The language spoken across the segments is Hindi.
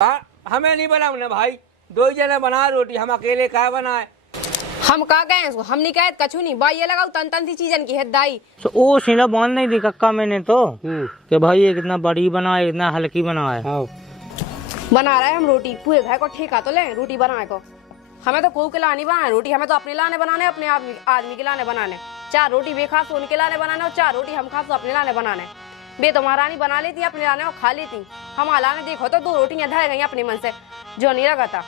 हमें नहीं बनाऊ ना भाई, दो जने बना रोटी, हम अकेले क्या बनाए। हम का कहे हम नहीं कहे कछु नहीं भाई, ये लगाओ तन तन सी चीजन की हेदाई। तो वो सीना बांध नहीं दी कक्का मैंने तो कि भाई ये कितना बड़ी बनाए इतना हल्की बनाए। बना रहे हम रोटी, पूरे घर को ठेका तो ले रोटी बनाए को। हमें तो कोई के लाने बनाए रोटी, हमें तो अपने लाने बनाने, अपने आदमी के लाने बनाने। 4 रोटी बेखास उनके लाने बनाने और 4 रोटी हम खास तो अपने लाने बनाने। बे तो महारानी बना लेती अपने लाने और खा लेती। हम लाने देखो तो 2 रोटियां धर गई अपने मन से, जो नहीं लगा था।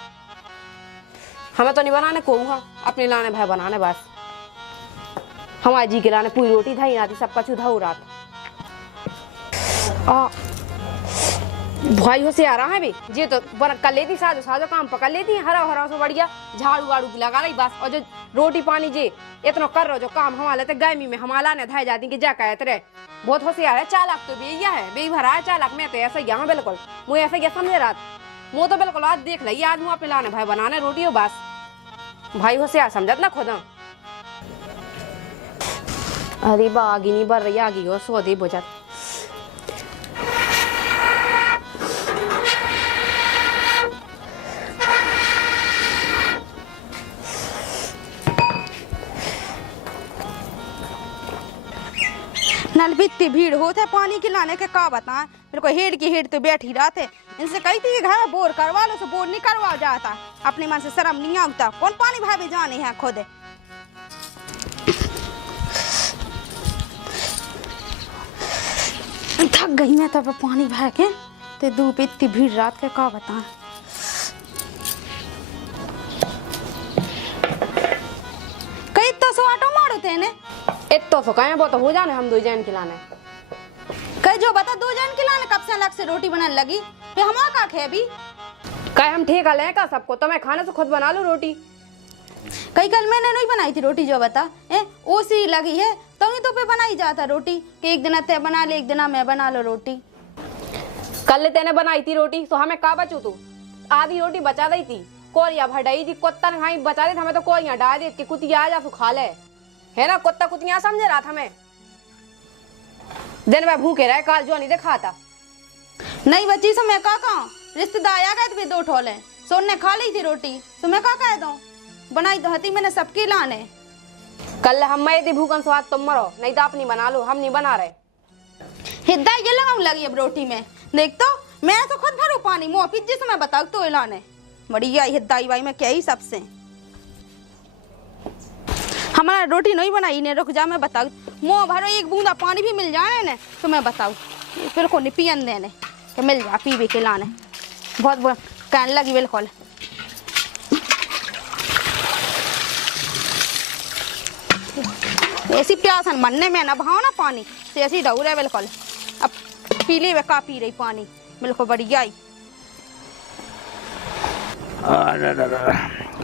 हमें तो नहीं बनाने को, अपने लाने भाई बनाने बस। हमारे जी के लाने पूरी रोटी धाई आती, सबका चूधा हो रात। भाई हो से आ रहा है भी जी, तो कर लेती साजो साजो काम पकड़ लेती है, हरा हरा से बढ़िया झाड़ू वाड़ू लगा रही बस। और जो रोटी पानी जी इतना कर रहे हो जो काम हमारे तो गर्मी में हमारा ने धाई जाती कि जा कहते रहे। बहुत होशियार है, चालाक तो बेइया है, बे भरा है चालाक। मैं तो ऐसा ही हूँ बिल्कुल, मुझे ऐसा क्या समझे रात मुँह तो बिल्कुल आज देख ली, आज मुँह अपने लाने भाई बनाने रोटी हो बस। भाई होशियार समझत ना खुद। अरे बा आगी नहीं बढ़ रही, आगी हो सो दे बुझत। नल भी इतनी भीड़ होते पानी के लाने के का बताएं। मेरे को हेड की हेड तो बैठी रहा थे, इनसे कही थी घर में बोर करवा लो, तो बोर नहीं करवा जाता। अपने मन से शर्म नहीं आता, कौन पानी भाभी जाने हैं खुद। थक गई मैं तब पानी भर के, तो धूप इतनी भीड़ रात के का बताएं। कई तो सो ऑटो मारो तेने इतो तो कहे बहुत हो जाने हम 2 जन खिलाने। कई जो बता 2 जन खिलाने कब से अलग से रोटी बनाने लगी, फिर हम का खे अभी। कहे हम ठेका लें का सबको, तो मैं खाने से खुद बना लूं रोटी। कई कल मैंने नहीं बनाई थी रोटी, जो बता ओ सी लगी है तो ही तो पे बनाई जाता रोटी कि एक दिन ते बना ले एक दिन मैं बना लो रोटी। कल तेने बनाई थी रोटी तो हमें का बचू तू, आधी रोटी बचा दी थी। कोरिया भटाई थी, कुत्ता खाई बचा दी, हमें तो कोरिया डाल दी कि कुतिया आ जा तू खा ले, है ना। कुत्ता कुतिया समझे रहा था हमें, दिन में भूखे रहे काल जो नहीं दिखाता। नहीं बची सो मैं का कहूं, रिश्तेदार आ गए थे 2 ठोले, सोने खा ली थी रोटी तो मैं का कह दूं, बनाई तो हती मैंने सबके लाने। कल हम मैं थी भूखन स्वाद तुम मरो, नहीं तो अपनी बना लो, हम नहीं बना रहे। हिद्दाई ये लगाऊं लगी अब रोटी में, देख तो मैं तो खुद भरू पानी मुँह पिज्जे से मैं बताऊ तो लाने बढ़िया हिद्दाई भाई मैं क्या ही सबसे। हमारा रोटी नहीं बनाई ने, रुक जा मैं बताऊ, मुँह भरो एक बूंदा पानी भी मिल जाए ने तो मैं बताऊ, फिर को नहीं पियन देने कि मिल जा पीवे के लाने। बहुत कहने लगी बिल्कुल। ऐसी प्यासन मरने में ना भाव ना पानी से ऐसी डूर है बिल्कुल। अब पीले वे का पी रही पानी बिल्कुल बढ़िया ही।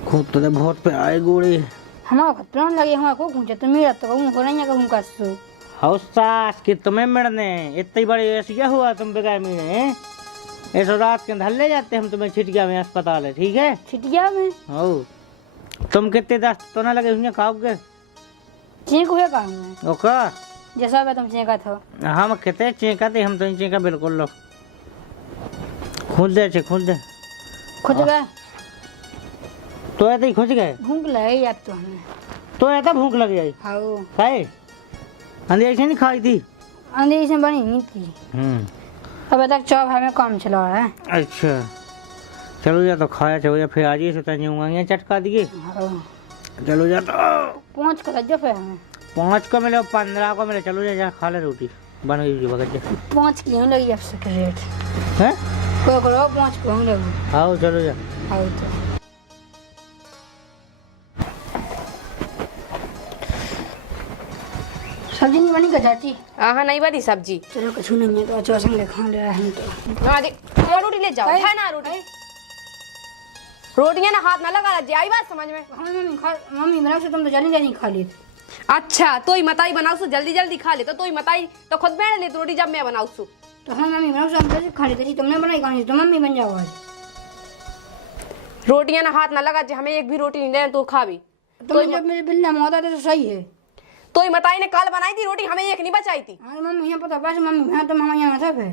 खूब तो बहुत पे आए गोड़ी हमारा खतरा लगे हमारा को पूछे तो मेरा तो कहूँ को नहीं कहूँ कसू हौसास कि तुम्हें मिलने इतनी बड़ी ऐसी क्या हुआ तुम बेकार में ऐसा रात के अंदर ले जाते हम तुम्हें छिटिया में अस्पताल है, ठीक है छिटिया में हो तुम कितने 10 तो ना लगे हुए खाओगे चेक हुए कहूँ ओका जैसा भी तुम चेका था हम कहते चेका थे, हम तो चेका बिल्कुल लो खुद दे खुद गए तो ऐसे ही खुद गए भूख लगे याद तो हमें तो ऐसा भूख लग जाए हाँ खाए अंधेरे से नहीं खाई थी, अंधेरी से बनी नहीं थी। अब तक चौब हमें काम चला रहा है। अच्छा चलो जा तो खाया चलो या फिर आज ही सोचा नहीं चटका दिए। चलो जा तो 5 का जो फिर हमें 5 को मिले 15 को मिले, चलो जा खा ले रोटी बन गई बगल 5 क्यों लगी अब से रेट है कोई करो 5 क्यों लगी। आओ चलो जा आओ तो सब्जी नहीं बनी चाची। हाँ नहीं बनी सब्जी। चलो कछु नहीं है तो अच्छा संग खा ले हम तो। हाँ वो रोटी ले जाओ, है ना रोटी, रोटियां ना हाथ ना लगा रहा, आई बात समझ में। मम्मी बनाओ से तुम तो जल्दी जल्दी खा ली। अच्छा तो ही मताई बनाऊ सो जल्दी जल्दी खा ले, तो ही मताई तो खुद बैठ ले रोटी जब मैं बनाऊ सो। तो हाँ मम्मी बनाओ से हम जल्दी खा लेते, तुमने बनाई कहां से, तो मम्मी बन जाओ आज। रोटियां ना हाथ ना लगा, हमें एक भी रोटी नहीं देना तू खा भी। तो जब मेरे बिल्ला में होता तो सही है। तो ही मताई ने कल बनाई थी रोटी, हमें एक नहीं बचाई थी। हाँ मम्मी यहाँ पता बस मम्मी यहाँ तो मामा यहाँ सब है।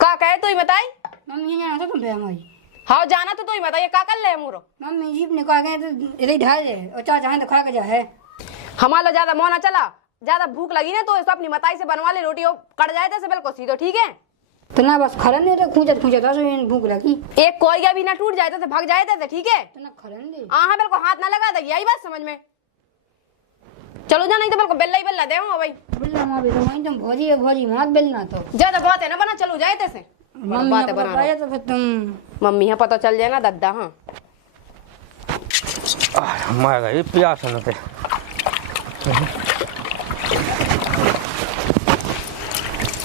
का कहे तो ही मताई मम्मी जाना था तुम पे हमारी। हाँ जाना तो ही बताइए का कर ले मोरो। मम्मी जीप निकाल गए तो इधर ढाल दे और चाचा है तो खा के जा है। हमारा ज्यादा मोना चला, ज्यादा भूख लगी ना तो अपनी मताई से बनवा ले रोटी, कट जाए तो बिल्कुल सीधो, ठीक है। तो ना बस खरन दे तो खूंचत खूंचत था सो भूख लगी। एक कोई भी ना टूट जाए तो भाग जाए थे, ठीक है। तो ना खरन दे। हाँ बिल्कुल हाथ ना लगा दे, यही बात समझ में। चलो जा, नहीं तो बिल्कुल बेल्ला ही बेल्ला दे भाई। बिल्ला मां भी तो वहीं तुम भोजी मत बेलना तो। ज्यादा बात है ना बना, चलो जाए थे से। मम्मी बातें बना बना तो फिर तुम मम्मी है पता चल जाए ना दद्दा। हाँ मर गई प्यास न थे।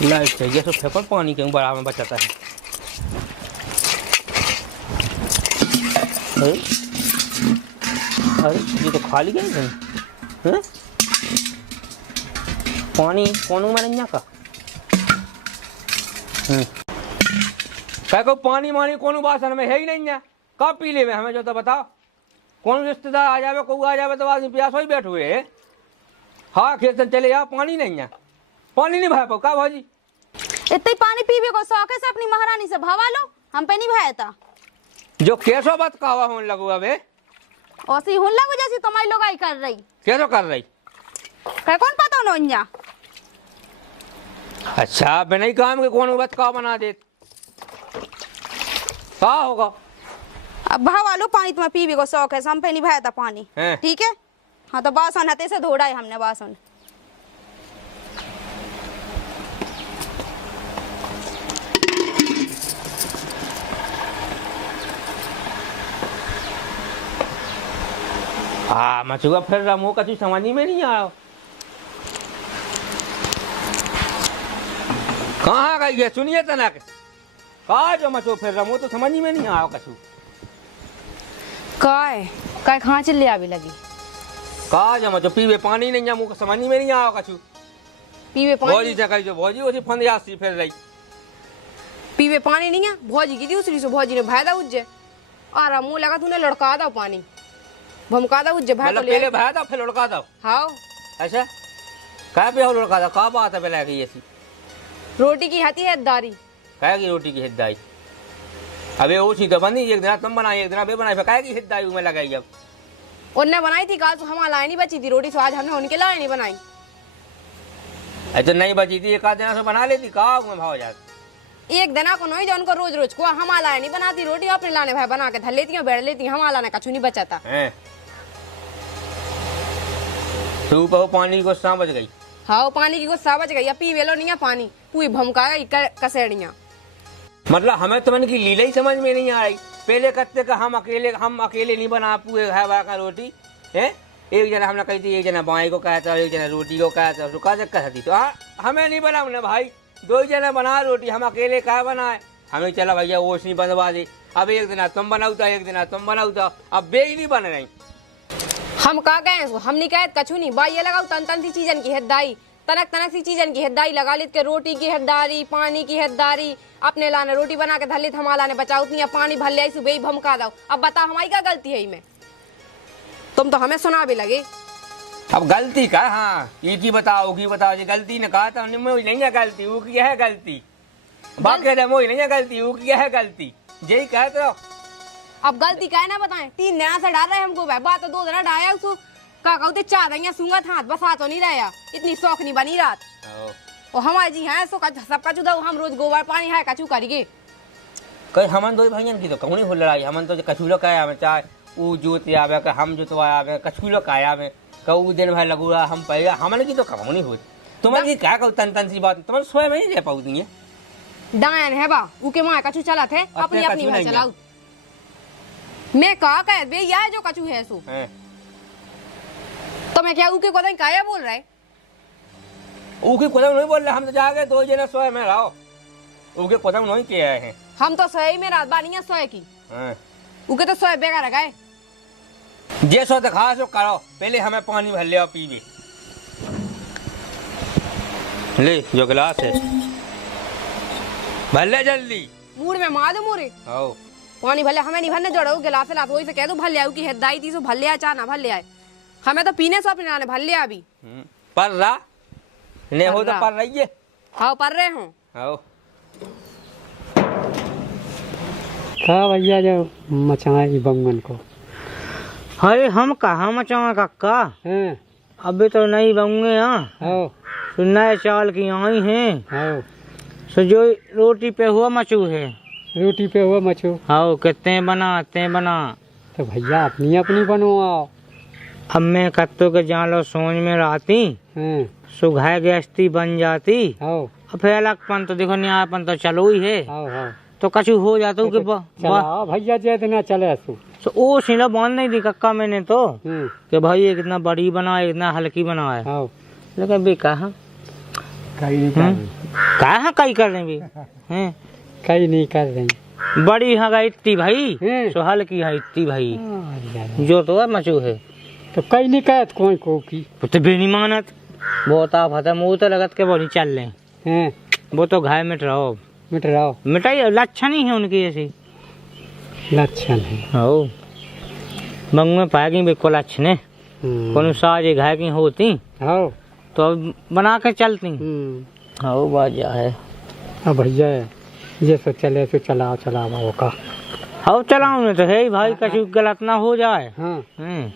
लाइट चाहिए तो फेंको, पानी क्यों बड़ा में बचाता है। अरे ये तो खाली गई नहीं। पानी कौन में का को पानी मानी कौन बासन में है ही नहीं है। कब पी ले हमें जो तो बताओ। कौन रिश्तेदार आ जावे, कोई आ जावे तो आदमी प्यास ही बैठ हुए। हाँ खेत से चले जाओ, पानी नहीं है। पानी नहीं भाई का भाजी इतनी पानी पीवे को शौक से अपनी महारानी से भवा लो, हम पे नहीं भाया था। जो कैसो बात कहवा होने लगू अबे, औसी हुन लगू जैसी तुम्हारी लोग आई कर रही। कैसो कर रही कह कौन पता हो ना। अच्छा बिना ही काम के कौन बात का बना दे का होगा। अब भवा लो पानी, तुम्हें पीवे को शौक है, हम पे नहीं भाया था पानी, हैं? ठीक है। हाँ तो बासन हते से धोड़ा है हमने बासन। हाँ मचुआ फिर रहा मुँह कछु समझ में नहीं आ रहा। कहाँ गई है सुनिए तनक कहा जो मचो फिर रहा मुँह तो समझ में नहीं आया कछु। काय काय कहाँ चिल्ले आवी लगी। कहा जो मचो पीवे पानी नहीं है, मुँह समझ में नहीं आया कछु। पीवे भौजी पानी, से कही जो भौजी वो फंद यासी फिर रही। पीवे पानी नहीं है। भौजी की दूसरी से भौजी ने भाई दा उज्जे आ रहा मुँह लगा तूने लड़का दो पानी भमका दा उज्जे भाई तो मतलब ले पहले भाया था फिर लड़का था। हाँ अच्छा क्या पे हो लड़का था का बात है पहले की ऐसी। रोटी की हती है दारी कहे की रोटी की हिदाई अबे वो चीज तो बनी, एक दिन तुम बनाई एक दिन अबे बनाई, कहे की हिदाई में लगाई। अब उनने बनाई थी कल तो हमारा लाए नहीं बची थी रोटी, तो आज हमने उनके लाए नहीं बनाई। अच्छा नहीं बची थी एक आध दिन से बना लेती कहा में भाव जाता। एक दिन को नहीं जो उनको रोज रोज को हमारा लाए नहीं बनाती रोटी, अपने लाने भाई बना के धर लेती है बैठ लेती, हमारा लाने कछु नहीं बचाता। तू बहु पानी को बच गई। हाँ पानी की गुस्सा बच गई, पी लो नहीं है पानी, पूरी भमका गई कसेड़ियाँ। मतलब हमें तो मन की लीला ही समझ में नहीं आ रही। पहले कहते कि हम अकेले नहीं बना पूरे है का रोटी है। एक जना हमने कही थी, एक जना बाई को कहा था, एक जना रोटी को कहा था, रुका चक्कर थी। तो हमें नहीं बना ना भाई, दो जना बना रोटी, हम अकेले क्या बनाए। हमें चला भैया वो नहीं बनवा दे। अब एक दिन तुम बनाऊ था, एक दिन तुम बनाऊ था, अब बे ही नहीं बन रही। हम कहा गए हम नहीं कहे कछु नहीं भाई, ये लगाओ तन तन सी चीजन की हिदाई, तनक सी चीजन की हिदाई लगा ली के रोटी की हिदारी, पानी की हिदारी, अपने लाने रोटी बना के धर ली, हमारा लाने बचाओ उतनी पानी भर ले सुबह ही भमका दो। अब बता हमारी क्या गलती है इसमें, तुम तो हमें सुना भी लगे। अब गलती का हाँ ये की बताओ की बताओ जी गलती ने कहा था नहीं है गलती, वो की है गलती, बाकी मोही नहीं है गलती, वो की है गलती, यही कहते हो। अब गलती क्या है ना बताएं, 3 दिन से डाल रहे हमको भाई, बात तो 2 दिन डाया उसको का कहते 4 दिन सूंगा था बस आ तो नहीं रहा, इतनी शौक नहीं बनी रात। और हमारे जी हैं सो सब कचू दो, हम रोज गोबर पानी है कचू करिए। कहीं हमन दो भाई की तो कौन हो लड़ाई, हमन तो कछूलो का आवे चाहे वो जोत आवे का हम जोतवा आवे कछूलो का आवे कहू दिन भाई लगू हम पहले हमन की तो कौन हो। तुम्हारी क्या कहू तन तन सी बात तुम्हारे स्वयं नहीं रह पाऊ दी डायन है बा उके माँ कचू चला थे अपनी अपनी भाई चलाऊ। मैं कहा कह बे यह जो कचू है सो तो मैं क्या उके को क्या बोल रहा है। ऊके कोदम नहीं बोल रहे, हम तो जाके 2 जना सोए में रहो, ऊके कोदम नहीं किए हैं। हम तो सोए में रात बानी है सोए की ऊके तो सोए बेकार गए जे सो दिखा सो करो, पहले हमें पानी भर ले और पीवे ले जो गिलास है भर ले जल्दी। मूड में मार दो मोरे आओ पानी भले हमें नहीं भरने जोड़ो गिलास ला वही से कह दो भर ले आओ की हिदाई थी सो भर ले आ चाह ना भर ले आए, हमें तो पीने से अपने लाने भर ले अभी पर रहा नहीं हो तो पर रही है। हाँ पर रहे हो आओ कहा भैया जो मचाए बंगन को। अरे हम कहाँ मचावा काका, हैं अभी तो नहीं बनूंगे। यहाँ आओ तो नए चावल की आई हैं, आओ सो जो रोटी पे हुआ मचू है। रोटी पे हुआ मचो आओ कितने बनाते बना। तो भैया अपनी अपनी बनवाओ। अब मैं कत्तो के जालो सोच में रहती, हैं सुघाय गैसती बन जाती। आओ अब फिर अलगपन तो देखो न्यायपन तो चलो ही है, आओ आओ तो कछु हो जाता कि चला भैया जितना चले तू। तो वो सीला बांध नहीं दी कक्का मैंने तो हैं कि भाई ये कितना बड़ी बनाए इतना हल्की बनाए, आओ लेकिन भी कहा कहीं नहीं कर रही, कहा कहीं कर रहे भी हैं। कहीं नहीं कर रही। बड़ी है इतनी भाई, हैं तो हल्की है इतनी भाई, यार, जो तो है मचू है। तो कहीं नहीं कहत कोई को की। तो भी नहीं मानत, बहुत आप हता मुँह तो लगत के वो नहीं चल रहे, हैं वो तो घाय मिट रहो मिट रहा मिटाई लक्षण ही है उनकी ऐसी। लक्षण है। हो मंग में पाएगी बिल्कुल लक्षण है, कौन साज घाय की होती आओ तो अब बना के चलती। हो बाजा है। अब भैया ये तो चले तो चलाओ चलाओ का। हो चलाऊ में तो है ही भाई, कछु गलत ना हो जाए। हाँ हम्म।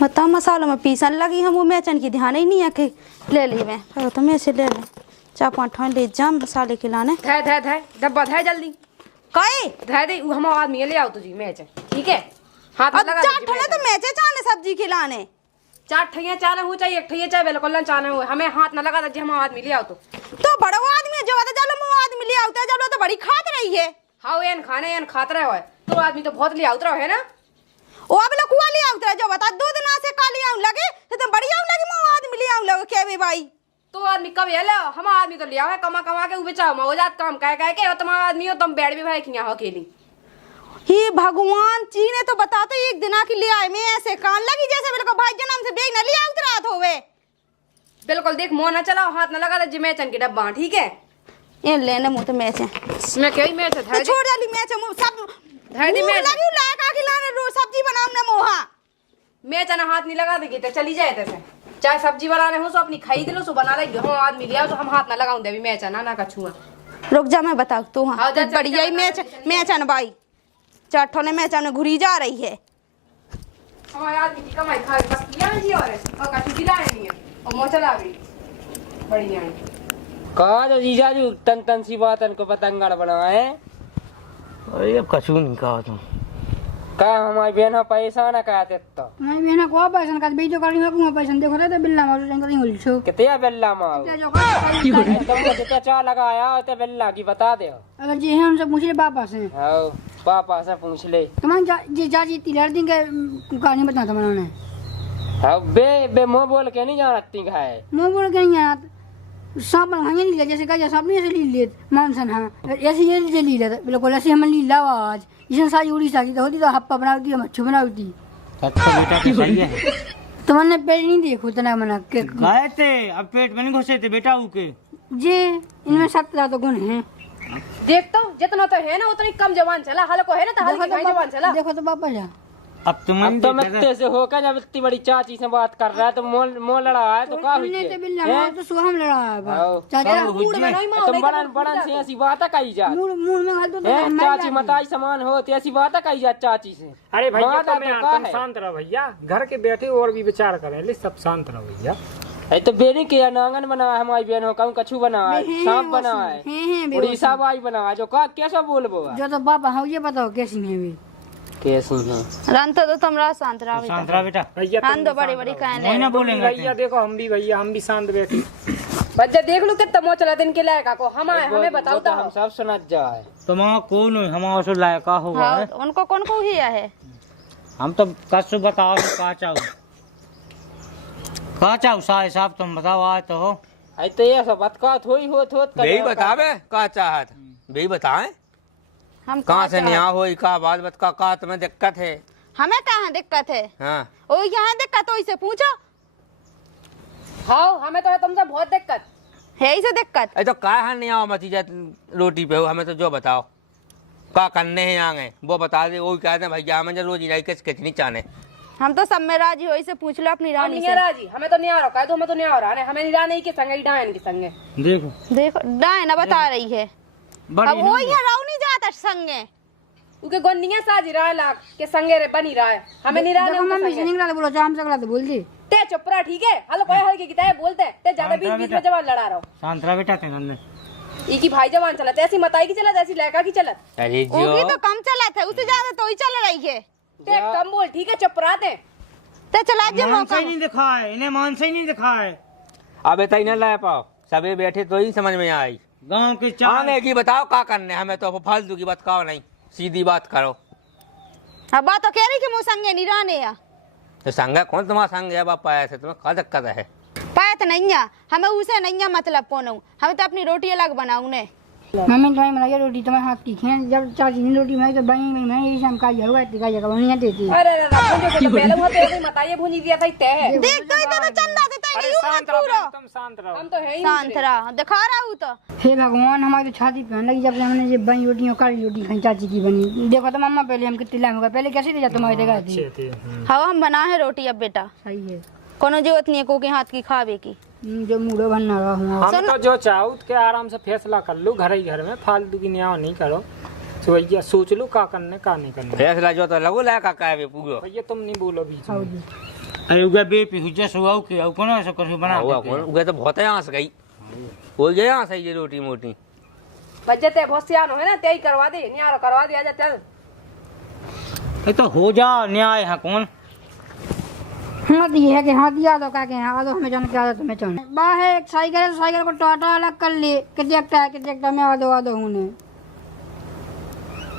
बताओ मसालों में पीसन लगी हम, वो मैचन की ध्यान ही नहीं है कि ले ली मैं तो मैं से ले ले 4-5 ठन ले जा मसाले खिलाने। धै धै धै डब्बा धै जल्दी कई धै दे हम आदमी ले आओ तुझी मैच, ठीक है? हाथ में लगा 4 ठने तो मैचे चाने सब्जी खिलाने। 4 ठैया चाने हो चाहिए, 1 ठैया चाहे बिल्कुल ना चाने हो, हमें हाथ ना लगा जी हम आदमी ले आओ तो बड़ा आदमी जो आता चलो मो आदमी ले आवता चलो तो बड़ी खात रही है। हाँ एन खाने एन खात रहे हो, तो आदमी तो बहुत ले आओ है ना। ओ अब लकुआ ले आवता जो बता 2 दिन से काली आऊं लगे तो बढ़िया लगे मो आदमी ले आऊं लगे के बे भाई। तो आदमी कब है ले हम आदमी तो ले आओ है, कमा कमा के बेचाओ हो जात काम कह के, और तुम आदमी हो तुम बैठ भी भाई खिया हो अकेली। ही भगवान जी ने तो बताते एक दिन की ले आए, मैं ऐसे कान लगी जैसे बिल्कुल भाई जन्म से बेग न ले आउत रात होवे। बिल्कुल देख मुंह ना चलाओ, हाथ ना लगा जी मैचन की डब्बा, ठीक है? ये लेने मुंह तो मैच है मैं क्या ही मैच है छोड़ डाली मैच है सब धैर्य मुंह मैच लगी लाका खिलाने रोज सब्जी बनाऊं ना मोहा। मैच ना हाथ नहीं लगा देगी तो चली जाए तैसे, चाहे सब्जी बनाने हो सो अपनी खरीद लो सो बना लेगी, हम आदमी ले आओ तो हम हाथ ना लगाऊं दे भी मैच ना कछुआ। रुक जा मैं बताऊ तू हाँ, हाँ जा, जा, बढ़िया ही जा, मैच जा, जा, मैच है भाई। 4 ठने मैच ने घुरी जा रही है। हमारे आदमी की कमाई खा के बस किया नहीं और कछु गिलाए नहीं है और मोह चला गई बढ़िया है। कहा जो जीजा जी तन तन सी बात को पतंगड़ बनाए। अरे अब कछु नहीं कहा तुम, कहा हमारी बहन पैसा ना कहते तो मैं भी ना को पैसा का बीजो करी में को पैसा देखो रे बिल्ला मारो जंग करी होल छो कितने बेल्ला माओ जो का तुमने कितना चा लगाया तो बेल्ला की बता दे। अगर जी है उनसे पूछ ले पापा से, हाँ पापा से पूछ ले। तुम जी जाजी तिलर दिन के कहानी बता तुम उन्होंने। हाँ बे बे मुँह बोल के नहीं जानती है, मुंह बोल के नहीं यार सांप भांगे ली जैसे कहा सांप नहीं ऐसे ली ले मानसन। हाँ ऐसे ये ली ले बिल्कुल ऐसे हम ली लाओ आज जिसने सारी उड़ीसा की तो होती तो हप्पा बनाती है मच्छू बनाती। अच्छा बेटा तो सही है। तुमने पेट नहीं देखो तना मना के गए थे, अब पेट में नहीं घुसे थे बेटा के जी इनमें 17 तो गुण हैं। देख तो जितना तो है ना उतनी कम जवान चला, हल्को है ना तो हल्की जवान चला। देखो तो पापा जा अब तुम तो मत्ते से होकर जब इतनी बड़ी चाची से बात कर रहा है तो मोल लड़ा है तो का हुई तो बिल्ला है? मार तो सुहम लड़ा है आओ। चाचा मूड में नहीं माओ तुम बड़न बड़न से ऐसी बात कही जा मुंह में घाल तो हैं? चाची मताई समान हो तो ऐसी बात कही जा चाची से। अरे भैया माता तुम तो यार का तुम है? शांत रहो भैया, घर के बैठे और भी विचार करें ले सब शांत रहो भैया। है तो बेनी के नांगन बना है हमारी बहन हो कहूँ कछू बना है सांप बना है उड़ीसा बाई बना है जो का कैसा बोलबो जो तो पापा हाँ ये बताओ कैसी है भी कैसी है रंत तो तुमरा शांत रहो शांत रहा बेटा, भैया हम तो बड़ी बड़ी कहने वही ना बोलेंगे। भैया देखो हम भी शांत बैठे। बच्चा देख लो कितना मोह चला दिन के लायक को हमें बताओ तो हम सब सुना जाए। तुम कौन हो हमारा से लायका होगा हाँ है? तो उनको कौन को हिया है। हम तो कछु बताओ तो का चाहो साहब साहब तुम बताओ आज तो हो। आई तो ये सब बात का थोड़ी हो थोत बेही बतावे का चाहत बेही बताए हम कहाँ से निया हो का बात बत का तुम्हें दिक्कत है। हमें कहाँ दिक्कत है। हाँ ओ यहाँ दिक्कत हो इसे पूछो हाँ हमें तो है तुमसे बहुत दिक्कत है इसे दिक्कत। अरे तो का है नहीं आओ मतीजा रोटी पे हो हमें तो जो बताओ का करने हैं आगे वो बता दे वो कहते हैं भैया हमें रोज नहीं किचनी चाने। हम तो सब में राजी हो इसे पूछ लो अपनी हम रानी नहीं से। राजी हमें तो नहीं आ रहा कह दो हमें तो नहीं आ रहा हमें नहीं के संगे डायन के संगे। देखो देखो डायना बता रही है बड़ी अब वो यहाँ रहो नहीं जाता संगे उके गोनिया साजी रहा लाग के संगे रे बनी रहा है हमें नहीं रहा देखो मम्मी से निकला तो बोलो जाम से गला तो बोल दी ते चुप रहा ठीक है हलो कोई हल्की किताए बोलते ते ज्यादा बीच बीच में जवान लड़ा रहा शांत रहा बेटा तेरे ने ई की भाई जवान चलत ऐसी मताई की चलत ऐसी लड़का की चलत अरे वो भी जो तो कम चला था उससे ज्यादा तो ही चल रही है ते कम बोल ठीक है चुप रहा ते ते चला जे मान मौका से ही नहीं दिखा है, इन्हें मान से ही नहीं दिखा है। अब इतना ही न ला पाओ, सबे बैठे तो ही समझ में आई। गांव के चार आने की बताओ का करने, हमें तो फालतू की बात कहो नहीं, सीधी बात करो। अब बात तो कह रही कि मुँह संगे नहीं रहने या तो संग है कौन तुम्हारा संग है बापा, ऐसे तुम्हें क्या दिक्कत है? पाया तो नहीं है हमें उसे नहीं है मतलब पोनू हमें तो अपनी रोटी अलग बनाऊ ने मम्मी तुम्हारी बनाई रोटी तुम्हारे हाथ की खें जब चाची ने रोटी बनाई तो बनी मैं यही शाम का होगा इतना जगह नहीं देती अरे अरे भूंजे तो पहले हुआ तेरे को मताई भूंजी दिया था तय है देख तो इधर तो चंदा देता है यूं मत पूरो तुम शांत रहो। हम तो है ही शांत रहा दिखा रहा हूँ तो हे भगवान हमारी तो छाती पहन लगी जब से हमने ये बनी रोटियों काली रोटी खाई चाची की बनी देखो तो मम्मा पहले हम कितने लाए होगा पहले कैसे ले जाते तुम्हारी जगह थी हवा हम बना है रोटी अब बेटा सही है कोनो जरूरत नहीं है को के हाथ की खावे की जो मूडो बनना रहा हूँ हम तो जो चाहो के आराम से फैसला कर लो घर ही घर में, फालतू की न्याय नहीं करो। तो भैया सोच लो का करने का नहीं करने। फैसला जो तो लगो लाया का है पूरो। भैया तुम नहीं बोलो बीच में। अरे उगे बेपी हुज्जा सुहाऊ के au कोनो ऐसा कुछ बना हुआ कौन उगे तो बहुत है आंस गई, हो गया आंस है ये रोटी मोटी। बच्चे ते बहुत सियान हो है ना ते ही करवा दे न्यारो करवा दे आजा चल ये तो हो जा न्याय है कौन हाँ ये है कि हाँ दिया दो क्या आ दो हमें जाने क्या आ दो तुम्हें जाने बाहर एक साइकिल है तो साइकिल को टाटा अलग कर ले कितने एकटा में आ दो उन्हें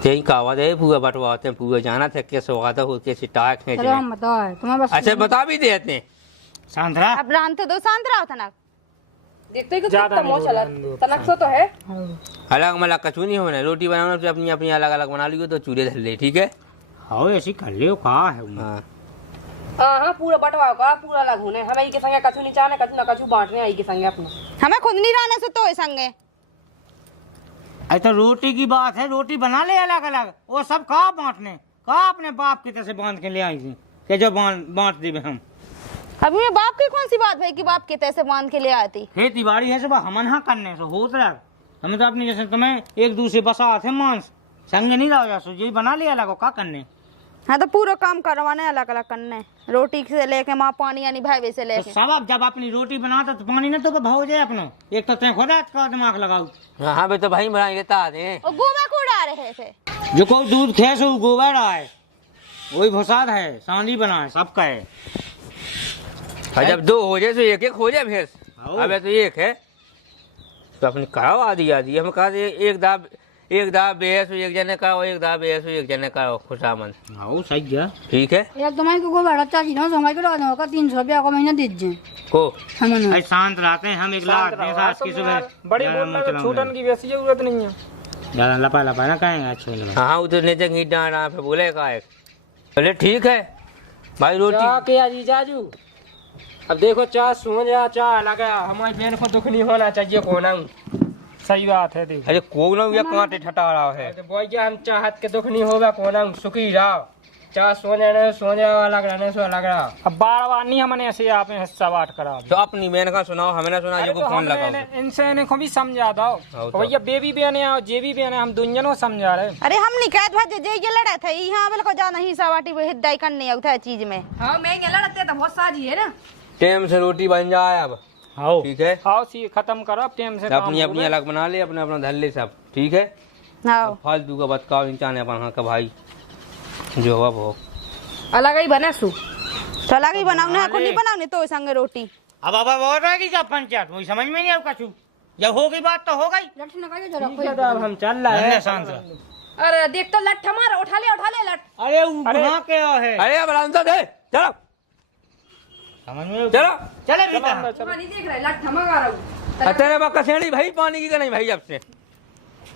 यही कहा दे पूरा बटवाते हैं, पूरा जाना था कैसे होगा था हो कैसे टायर खींच चलो रहे। हम बताओ तुम्हें बस अच्छा बता भी देते हैं। शांत रहा अब राम तो दो शांत रहा था ना देखते ही कि ज्यादा कितना मोह नहीं चला बोलो, तनक सो तो है अलग मलग कछु नहीं होना, रोटी बनाना तो अपनी अपनी अलग अलग बना लियो तो चूल्हे धर ले, ठीक है। हाँ ऐसी कर लियो कहा है हाँ हाँ पूरा बटवा का पूरा अलग होने हमें ई के संगे कछु नहीं चाहने कछु ना कछु बांटने आई के संगे अपना हमें खुद नहीं रहने से तो है संगे अरे तो रोटी की बात है, रोटी बना ले अलग अलग, वो सब कहा बांटने कहा अपने बाप की तरह से बांध के ले आई थी कि जो बांट दी हम। अभी में बाप की कौन सी बात भाई कि बाप के तैसे बांध के ले आती खेती बाड़ी है सब हमन हाँ करने से होत रहा, हमें तो अपने जैसे तुम्हें एक दूसरे बसा थे मांस संग नहीं रहो जा जी बना लिया अलग का करने। हाँ तो पूरा काम करवाने अलग अलग करने रोटी से लेके माँ पानी यानी भाई से तो लेके सब अब जब अपनी रोटी बनाता तो पानी न तो भाव जाए अपनो, एक तो तय खुद का दिमाग लगाऊ हाँ भाई तो भाई बना लेता दे और गोबर को उड़ा रहे थे जो को दूध खेस वो गोबर है वही भुसाद है सांडी बना है सबका है। जब दो हो जाए तो एक एक हो जाए भैंस, हाँ। अब तो एक है तो अपनी कराओ आधी आधी, हम कहा एक दाब बेस एक जने का एक दाब बेस एक जने का खुशामंद। हाँ सही है ठीक है यार तुम्हारी को बड़ा चाची ना हमारे को लगा होगा 300 रुपया को महीना दे दीजिए को हमने भाई शांत रहते हैं हम, एक लाख पैसा की सुबह बड़ी बोलना तो छूटन की वैसी जरूरत नहीं है। ज्यादा लपा लपा ना कहेंगे अच्छे लगा। हाँ वो तो नीचे घीट डांडा फिर बोले का एक बोले ठीक है भाई रोटी जाके आजी जाजू अब देखो चाह सुन जा चाह लगा हमारी बहन को दुख नहीं होना चाहिए कोना सही बात है। देखो अरे कोई ना ये कांटे ठटा रहा है बोल हम चाहत के दुख नहीं होगा कोना सुखी रहो चाह सोने अलग रहने से अलग रहा। अब बार बार नहीं हमने ऐसे आपने हिस्सा बांट करा तो अपनी बहन का सुनाओ, हमें ना सुना, अरे को तो फोन लगाओ इनसे इन्हें को भी समझा दो हाँ तो। भैया बेबी बहने आओ जेबी बहने हम दुनिया समझा रहे। अरे हम नहीं कहते भाई जे ये लड़ा था यहाँ बिल्कुल ज्यादा ही सवाटी वो हिदाई करने होता है चीज में हाँ मैं ये लड़ते तो बहुत सारी है ना टाइम से रोटी बन जाए अब हाँ ठीक है, आओ सी खत्म करो अब टाइम से अपनी अपनी अलग बना ले, अपना अपना धर ले सब ठीक है। हाँ फालतू का बतकाओ इंसान अपन हाँ का भाई जो अब हो अलग ही बने सु तो अलग ही बनाऊने है नहीं बनाऊने तो संगे रोटी अब बोल रहा है कि क्या पंचायत वही समझ में नहीं आया कछु, जब हो गई बात तो हो गई। लठ ना करिए जरा ठीक है तो अब हम चल रहे हैं। शांत रह। अरे देख तो लठ हमारा उठा ले लठ अरे वहाँ क्या है, अरे अब आराम से दे चलो समझ में चलो चले भीतर। वहाँ नहीं देख रहे लठ हमारा रहा तेरे बा कसेड़ी भाई पानी की का नहीं भाई, अब से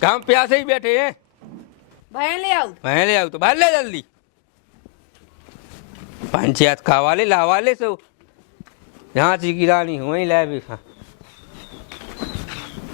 हम प्यासे ही बैठे हैं, भैन ले आओ वहीं ले आओ तो बाहर ले जल्दी पंचायत खावाले लावाले सो जहाँ ची की रानी हो वहीं लाए भी खा।